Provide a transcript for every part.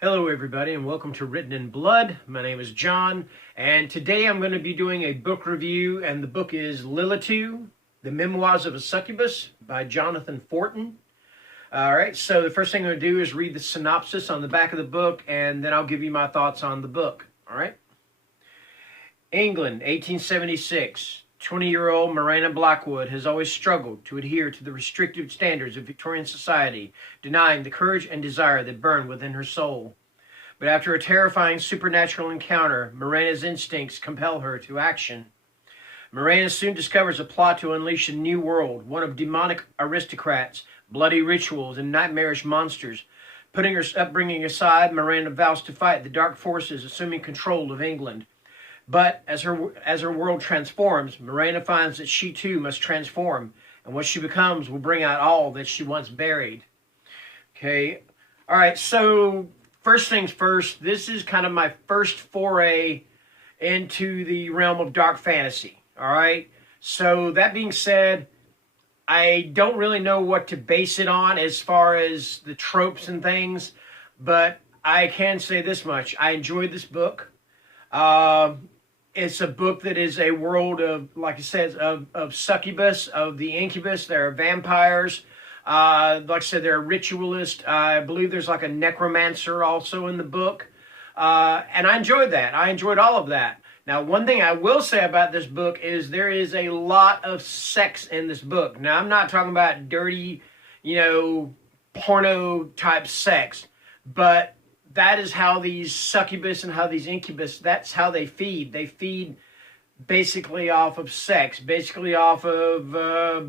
Hello everybody and welcome to Written in Blood. My name is John and today I'm going to be doing a book review, and the book is Lilitu, The Memoirs of a Succubus by Jonathan Fortin. Alright, so the first thing I'm going to do is read the synopsis on the back of the book, and then I'll give you my thoughts on the book. Alright. England, 1876. 20-year-old Miranda Blackwood has always struggled to adhere to the restrictive standards of Victorian society, denying the courage and desire that burn within her soul. But after a terrifying supernatural encounter, Miranda's instincts compel her to action. Miranda soon discovers a plot to unleash a new world, one of demonic aristocrats, bloody rituals, and nightmarish monsters. Putting her upbringing aside, Miranda vows to fight the dark forces assuming control of England. But as her world transforms, Miranda finds that she too must transform, and what she becomes will bring out all that she once buried. Okay, all right, so first things first, this is kind of my first foray into the realm of dark fantasy, all right? So that being said, I don't really know what to base it on as far as the tropes and things, but I can say this much. I enjoyed this book. It's a book that is a world of, like it says, of succubus, of the incubus. There are vampires. Like I said, there are ritualists. I believe there's like a necromancer also in the book. And I enjoyed that. I enjoyed all of that. Now, one thing I will say about this book is there is a lot of sex in this book. Now, I'm not talking about dirty, porno type sex, but that is how these succubus and how these incubus, that's how they feed. They feed basically off of sex, basically off of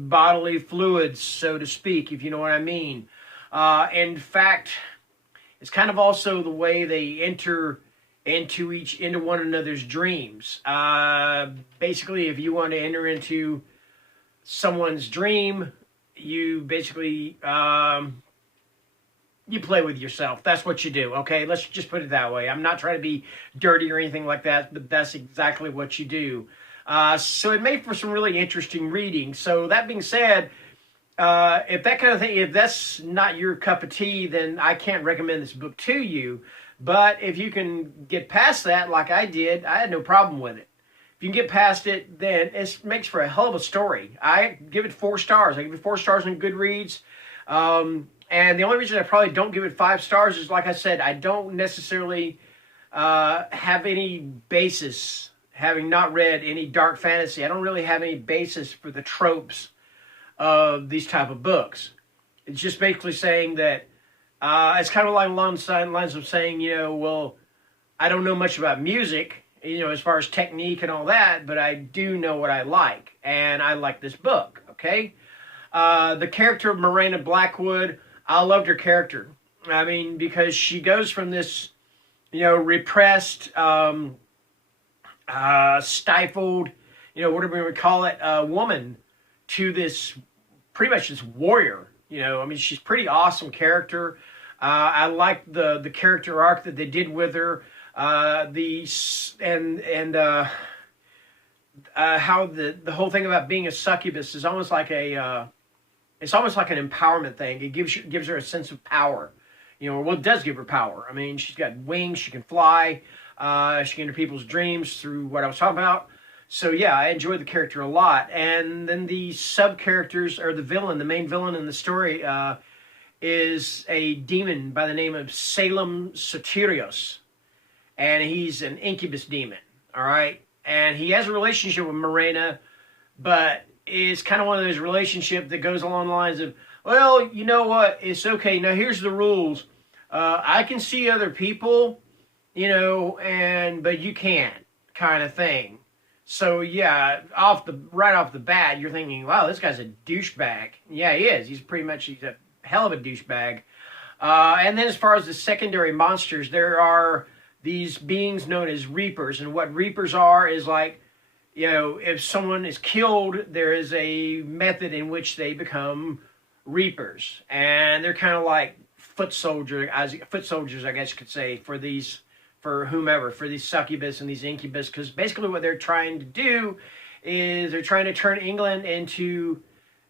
bodily fluids, so to speak, if you know what I mean. In fact, it's kind of also the way they enter into one another's dreams. Basically, if you want to enter into someone's dream, you basically you play with yourself. That's what you do, okay? Let's just put it that way. I'm not trying to be dirty or anything like that, but that's exactly what you do. So it made for some really interesting reading. So that being said, if that kind of thing, if that's not your cup of tea, then I can't recommend this book to you. But if you can get past that, like I did, I had no problem with it. If you can get past it, then it makes for a hell of a story. I give it 4 stars. I give it 4 stars on Goodreads. And the only reason I probably don't give it 5 stars is, like I said, I don't necessarily have any basis, having not read any dark fantasy. I don't really have any basis for the tropes of these type of books. It's just basically saying that it's kind of like along the lines of saying, well, I don't know much about music, as far as technique and all that, but I do know what I like, and I like this book, okay? The character of Miranda Blackwood, I loved her character. I mean, because she goes from this, repressed, stifled, whatever we would call it, woman, to this, pretty much this warrior. I mean, she's pretty awesome character. I like the character arc that they did with her. How the whole thing about being a succubus is almost like it's almost like an empowerment thing. It gives her a sense of power. Well, it does give her power. I mean, she's got wings. She can fly. She can enter people's dreams through what I was talking about. So, yeah, I enjoyed the character a lot. And then the sub-characters, or the main villain in the story, is a demon by the name of Salem Soterios. And he's an incubus demon, all right? And he has a relationship with Miranda, but it's kind of one of those relationships that goes along the lines of, well, you know what, it's okay. Now, here's the rules. I can see other people, but you can't, kind of thing. So, yeah, right off the bat, you're thinking, wow, this guy's a douchebag. Yeah, he is. He's a hell of a douchebag. And then as far as the secondary monsters, there are these beings known as reapers. And what reapers are is like, if someone is killed, there is a method in which they become reapers. And they're kind of like foot soldiers, I guess you could say, for whomever, for these succubus and these incubus. Because basically what they're trying to do is they're trying to turn England into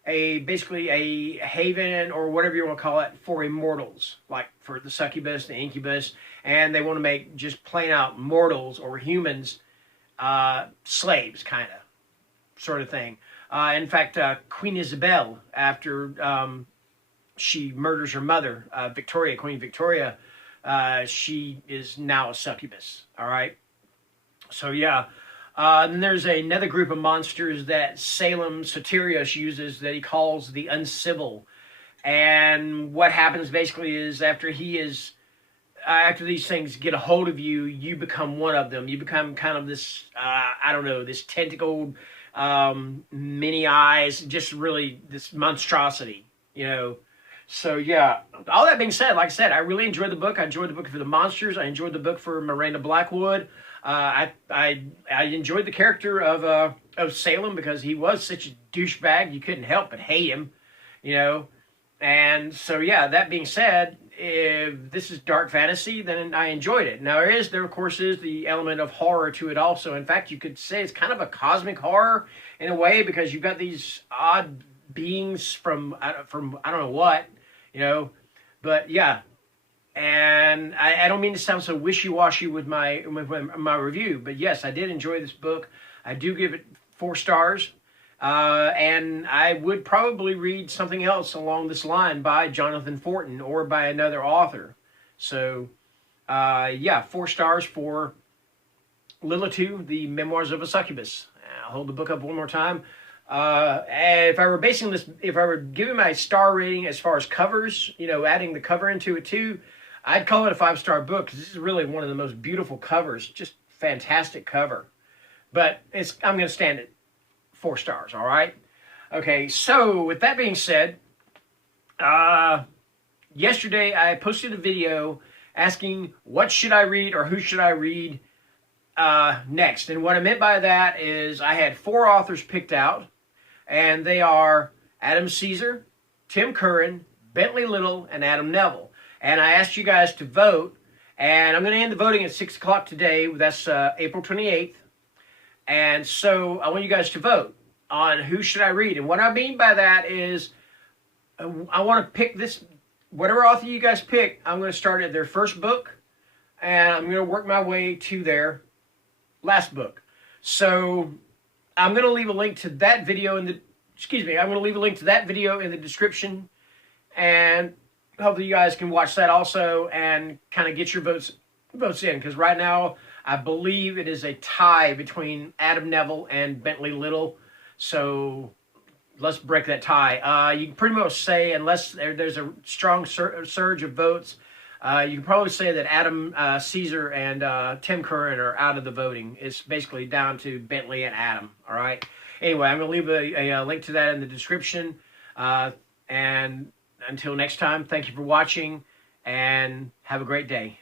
basically a haven, or whatever you want to call it, for immortals, like for the succubus, the incubus, and they want to make just plain out mortals or humans slaves, kind of, sort of thing. In fact, Queen Isabel, after she murders her mother, Victoria, Queen Victoria, she is now a succubus. All right. So yeah. And there's another group of monsters that Salem Soterios uses that he calls the uncivil. And what happens basically is after these things get a hold of you, you become one of them. You become kind of this, I don't know, this tentacled, many eyes, just really this monstrosity, you know. So yeah, all that being said, like I said, I really enjoyed the book. I enjoyed the book for the monsters. I enjoyed the book for Miranda Blackwood. I enjoyed the character of Salem because he was such a douchebag. You couldn't help but hate him, you know. And so yeah, that being said, if this is dark fantasy, then I enjoyed it. Now there of course is the element of horror to it also. In fact, you could say it's kind of a cosmic horror in a way because you've got these odd beings from I don't know what, you know. But yeah. And I don't mean to sound so wishy-washy with my review, but yes, I did enjoy this book. I do give it 4 stars. And I would probably read something else along this line by Jonathan Fortin or by another author. So, yeah, 4 stars for Lilitu, the Memoirs of a Succubus. I'll hold the book up one more time. If I were giving my star rating as far as covers, you know, adding the cover into it too, I'd call it a 5-star book because this is really one of the most beautiful covers. Just fantastic cover. But I'm going to stand it 4 stars, all right? Okay, so with that being said, yesterday I posted a video asking what should I read or who should I read next. And what I meant by that is I had 4 authors picked out, and they are Adam Caesar, Tim Curran, Bentley Little, and Adam Neville. And I asked you guys to vote, and I'm going to end the voting at 6 o'clock today. That's April 28th. And so I want you guys to vote on who should I read. And what I mean by that is I want to pick whatever author you guys pick, I'm going to start at their first book, and I'm going to work my way to their last book. So I'm going to leave a link to that video I'm going to leave a link to that video in the description, and hopefully you guys can watch that also and kind of get your votes in, because right now I believe it is a tie between Adam Neville and Bentley Little. So let's break that tie. You can pretty much say, unless there's a strong surge of votes, you can probably say that Adam Caesar and Tim Curran are out of the voting. It's basically down to Bentley and Adam. All right. Anyway, I'm going to leave a link to that in the description. And until next time, thank you for watching, and have a great day.